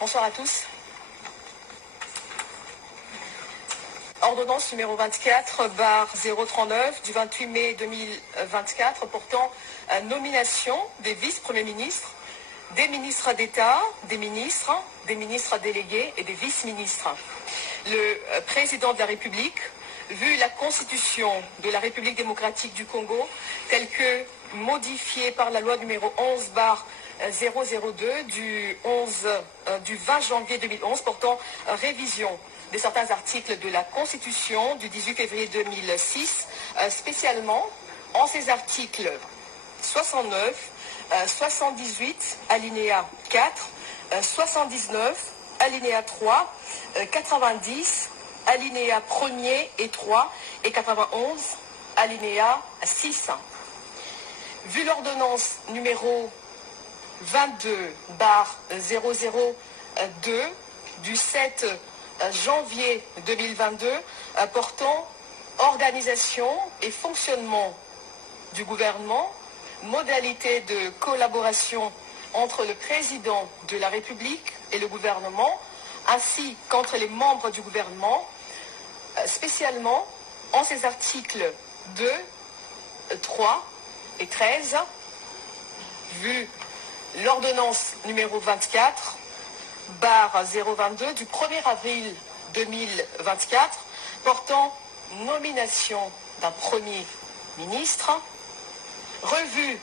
Bonsoir à tous. Ordonnance numéro 24/039 du 28 mai 2024 portant nomination des vice-premiers ministres, des ministres d'État, des ministres délégués et des vice-ministres. Le président de la République, vu la Constitution de la République démocratique du Congo, telle que modifiée par la loi numéro 11/002 du 20 janvier 2011 portant révision de certains articles de la Constitution du 18 février 2006, spécialement en ces articles 69, 78, alinéa 4, 79, alinéa 3, 90, alinéa 1er et 3 et 91, alinéa 6. Vu l'ordonnance numéro 22/002 du 7 janvier 2022 portant organisation et fonctionnement du gouvernement, modalités de collaboration entre le président de la République et le gouvernement, ainsi qu'entre les membres du gouvernement, spécialement en ces articles 2, 3 et 13, vu l'ordonnance numéro 24/022 du 1er avril 2024 portant nomination d'un Premier ministre, revu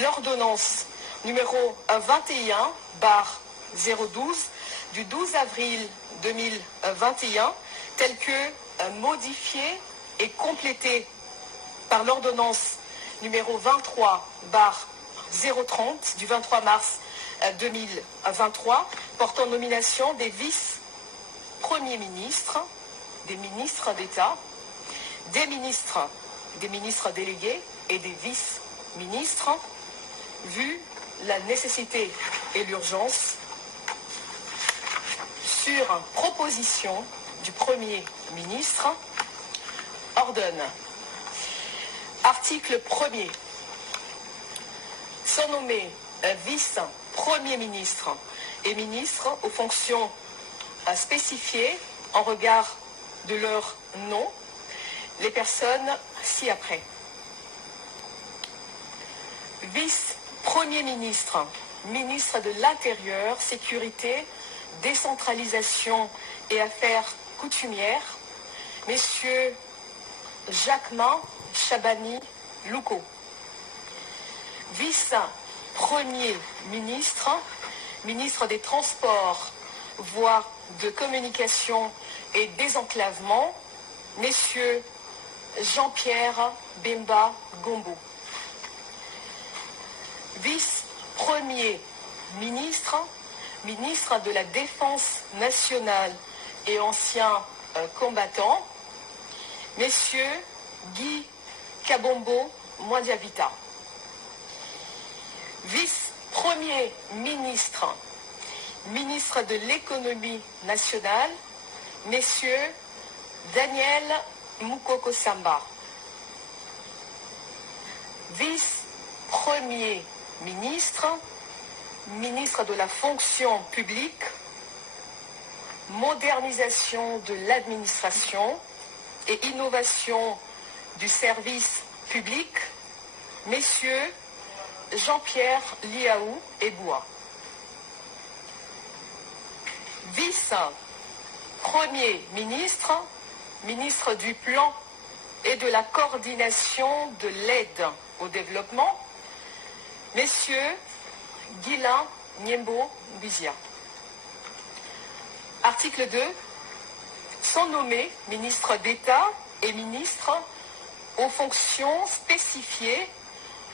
l'ordonnance numéro 21/012 du 12 avril 2021 telle que modifiée et complétée par l'ordonnance numéro 23/030 du 23 mars 2023 portant nomination des vice-premiers ministres, des ministres d'État, des ministres délégués et des vice-ministres, vu la nécessité et l'urgence, sur proposition du Premier ministre, ordonne. Article 1er. Sont nommés vice-premiers ministres et ministres aux fonctions spécifiées en regard de leur nom, les personnes ci-après. Vice-premier ministre, ministre de l'Intérieur, Sécurité, Décentralisation et Affaires coutumières, messieurs Jacquemin Chabani Louko. Vice-premier ministre, ministre des Transports, voies de communication et désenclavement, messieurs Jean-Pierre Bemba Gombo. Vice-premier ministre, ministre de la Défense nationale et ancien combattant, messieurs Guy Kabombo Mwadiavita. Vice-premier ministre, ministre de l'économie nationale, messieurs Daniel Moukoko Samba. Vice-premier ministre, ministre de la fonction publique, modernisation de l'administration et innovation du service public, messieurs Jean-Pierre Liaou Eboua. Vice-premier ministre, ministre du Plan et de la coordination de l'aide au développement, messieurs Guilain Niembo Bizia. Article 2. Sont nommés ministres d'État et ministres aux fonctions spécifiées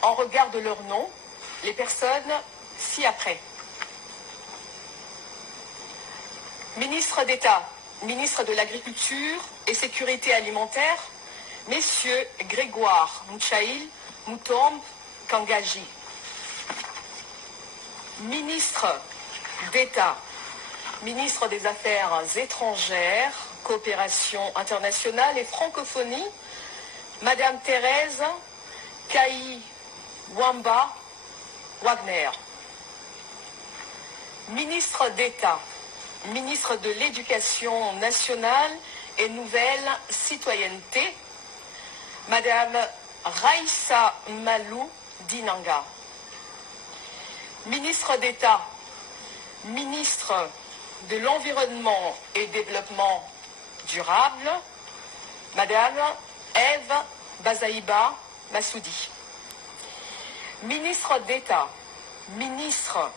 en regard de leur nom, les personnes ci-après. Ministre d'État, ministre de l'Agriculture et Sécurité alimentaire, messieurs Grégoire Mouchaïl Moutombe Kangaji. Ministre d'État, ministre des Affaires étrangères, coopération internationale et francophonie, Madame Thérèse Kaï Wamba Wagner. Ministre d'État, ministre de l'Éducation nationale et nouvelle citoyenneté, Madame Raissa Malou Dinanga. Ministre d'État, ministre de l'Environnement et Développement durable, Madame Ève Bazaïba Massoudi. Ministre d'État, ministre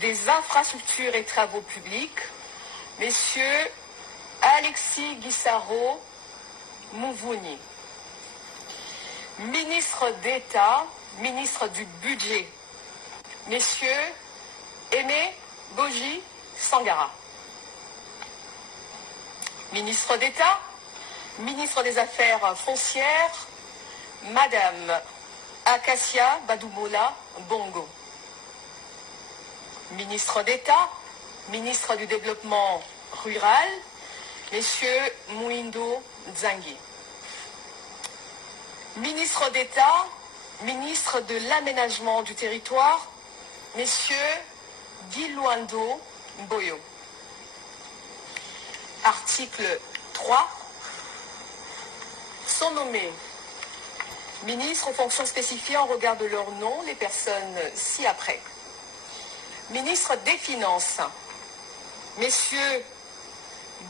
des Infrastructures et Travaux publics, Messieurs Alexis Guissaro Mouvouni. Ministre d'État, ministre du Budget, Messieurs Aimé Boji Sangara. Ministre d'État, ministre des Affaires foncières, Madame Acacia Badoumola Bongo. Ministre d'État, ministre du Développement rural, Messieurs Mouindo Nzangi. Ministre d'État, ministre de l'Aménagement du territoire, Messieurs Guy Luando Mboyo. Article 3. Sont nommés ministres aux fonctions spécifiées en regard de leur nom les personnes ci-après. Ministre des Finances, Messieurs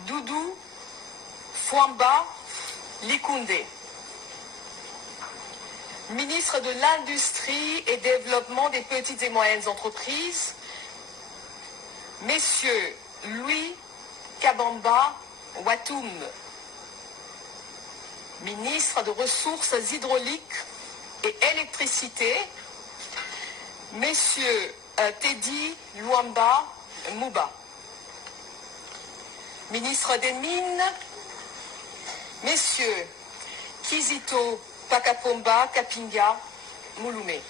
Doudou Fouamba Likunde. Ministre de l'Industrie et Développement des petites et moyennes entreprises, Messieurs Louis Kabamba Watoum. Ministre de Ressources hydrauliques et électricité, Messieurs Teddy Luamba Mouba. Ministre des Mines, Messieurs Kizito Pakapomba Kapinga Mouloumé.